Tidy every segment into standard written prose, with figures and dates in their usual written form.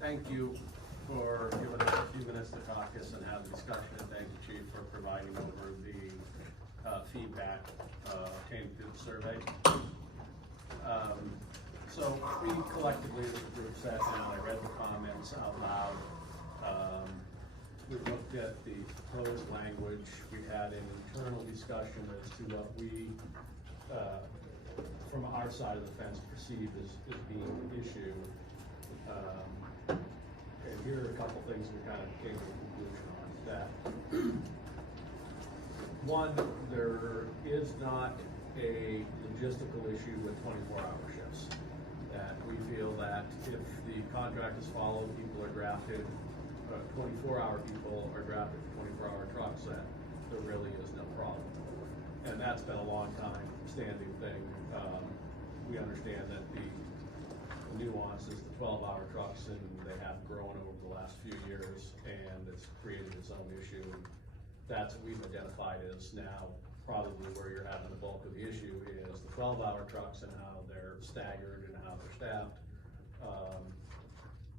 Thank you for giving us a few minutes to caucus and have a discussion. Thank you, Chief, for providing over the feedback obtained through the survey. So we collectively, as a group, sat down. I read the comments out loud. We looked at the proposed language. We had an internal discussion as to what we, from our side of the fence, perceived as being an issue. And here are a couple things we kind of came to a conclusion on. That one, there is not a logistical issue with 24-hour shifts. That we feel that if the contract is followed, people are drafted, 24-hour people are drafted for 24-hour trucks, that there really is no problem. And that's been a long time standing thing. We understand that the nuance is the 12-hour trucks, and they have grown over the last few years, and it's created its own issue. That's what we've identified as now probably where you're having the bulk of the issue is the 12-hour trucks and how they're staggered and how they're staffed.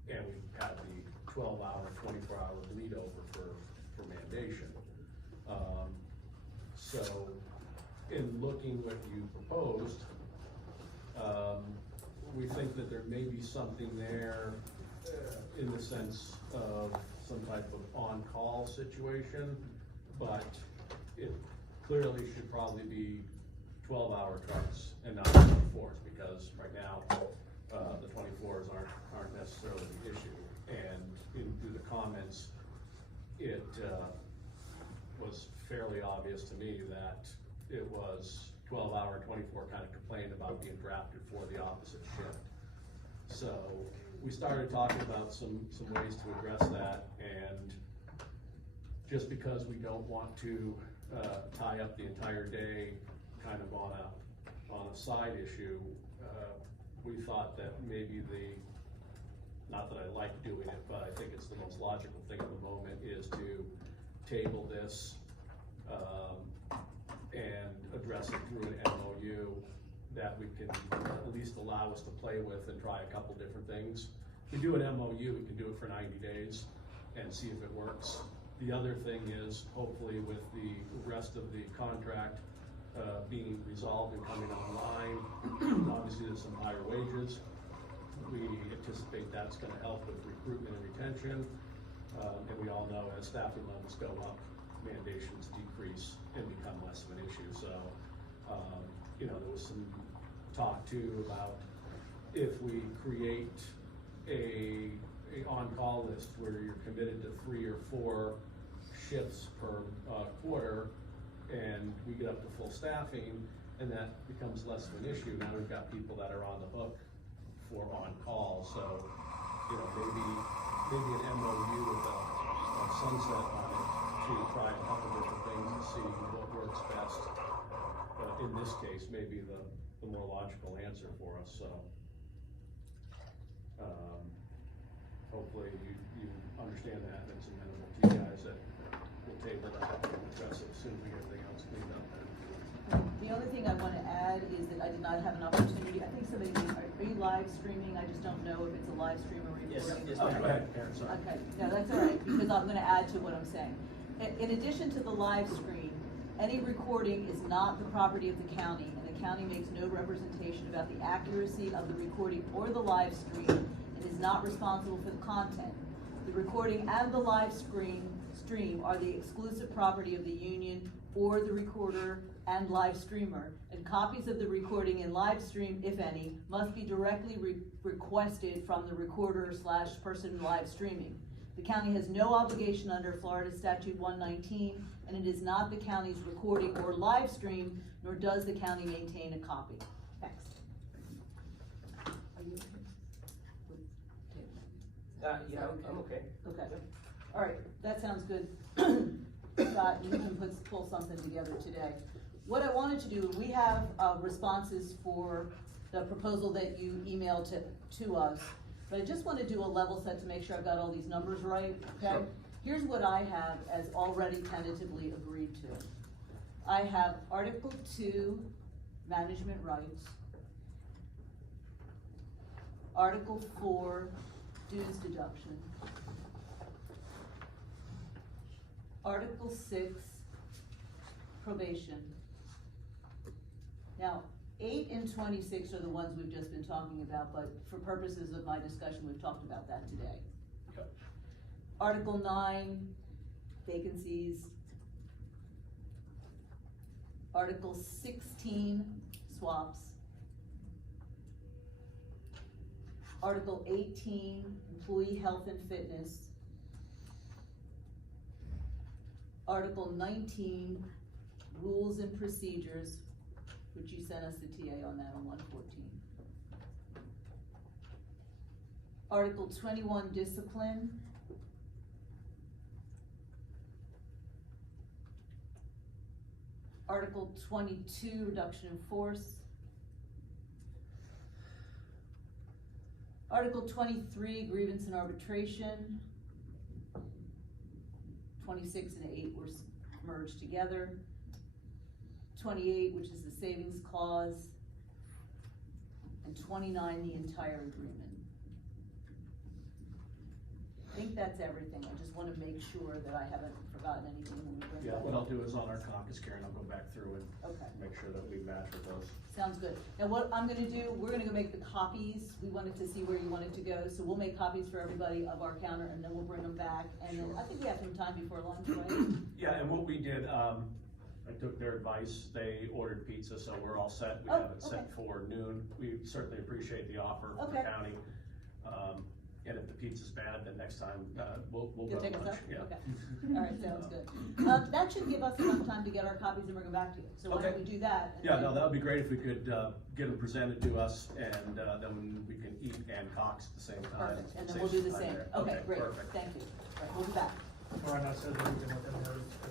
And we've had the 12-hour, 24-hour bleed over for mandation. So in looking what you proposed, we think that there may be something there in the sense of some type of on-call situation, but it clearly should probably be 12-hour trucks and not 24s, because right now the 24s aren't necessarily the issue. And through the comments, it was fairly obvious to me that it was 12-hour and 24 kind of complained about being drafted for the opposite shift. So we started talking about some ways to address that, and just because we don't want to tie up the entire day kind of on a side issue, we thought that maybe not that I like doing it, but I think it's the most logical thing at the moment is to table this and address it through an MOU that we can at least allow us to play with and try a couple different things. If we do an MOU, we can do it for 90 days and see if it works. The other thing is, hopefully with the rest of the contract being resolved and coming online, obviously there's some higher wages. We anticipate that's going to help with recruitment and retention. And we all know as staffing levels go up, mandations decrease and become less of an issue. So, you know, there was some talk too about if we create a on-call list where you're committed to 3 or 4 shifts per quarter, and we get up to full staffing, and that becomes less of an issue. Now we've got people that are on the hook for on-call. So, you know, maybe an MOU with a sunset on it to try a couple different things and see what works best. In this case, maybe the more logical answer for us. So hopefully you understand that, and it's amenable to you guys that we'll table that and address it as soon as we get everything else cleaned up. The only thing I want to add is that I did not have an opportunity. I think somebody, are you live streaming? I just don't know if it's a live stream or recording. Yes. Oh, go ahead, Karen, sorry. Okay, no, that's all right, because I'm going to add to what I'm saying. In addition to the live stream, any recording is not the property of the county, and the county makes no representation about the accuracy of the recording or the live stream, and is not responsible for the content. The recording and the live stream are the exclusive property of the union or the recorder and live streamer, and copies of the recording and live stream, if any, must be directly requested from the recorder/person live streaming. The county has no obligation under Florida Statute 119, and it is not the county's recording or live stream, nor does the county maintain a copy. Thanks. Are you okay? Yeah, I'm okay. Okay. All right, that sounds good. Scott, you can pull something together today. What I wanted to do, we have responses for the proposal that you emailed to us, but I just want to do a level set to make sure I've got all these numbers right, okay? Sure. Here's what I have as already tentatively agreed to. I have Article 2, management rights. Article 4, dues, reduction. Article 6, probation. Now, 8 and 26 are the ones we've just been talking about, but for purposes of my discussion, we've talked about that today. Yep. Article 9, vacancies. Article 16, swaps. Article 18, employee health and fitness. Article 19, rules and procedures, which you sent us the TA on that on 114. Article 21, discipline. Article 22, reduction in force. Article 23, grievance and arbitration. 26 and 8 were merged together. 28, which is the savings clause. And 29, the entire agreement. I think that's everything. I just want to make sure that I haven't forgotten anything when we bring Yeah, that what up. I'll do is on our caucus, Karen, I'll go back through and Okay. make sure that we match with those. Sounds good. Now what I'm gonna do, we're gonna go make the copies. We wanted to see where you wanted to go, so we'll make copies for everybody of our counter and then we'll bring them back. And then Sure. I think we have some time before lunch, right? Yeah, and what we did, I took their advice, they ordered pizza, so we're all set, we Oh, have it set okay. for noon. We certainly appreciate the offer from the Okay. county. And if the pizza's bad, then next time, we'll You'll go to take us lunch, up? yeah. Okay. All right, sounds good. That should give us enough time to get our copies and bring them back to you. So why don't Okay. we do that? and Yeah, then- no, that would be great if we could, get them presented to us and, then we can eat and Cox at the same time. Perfect, and then Save we'll do some the time same. there. Okay, great, Perfect. thank you. All right, we'll be back. Or I said that we can look at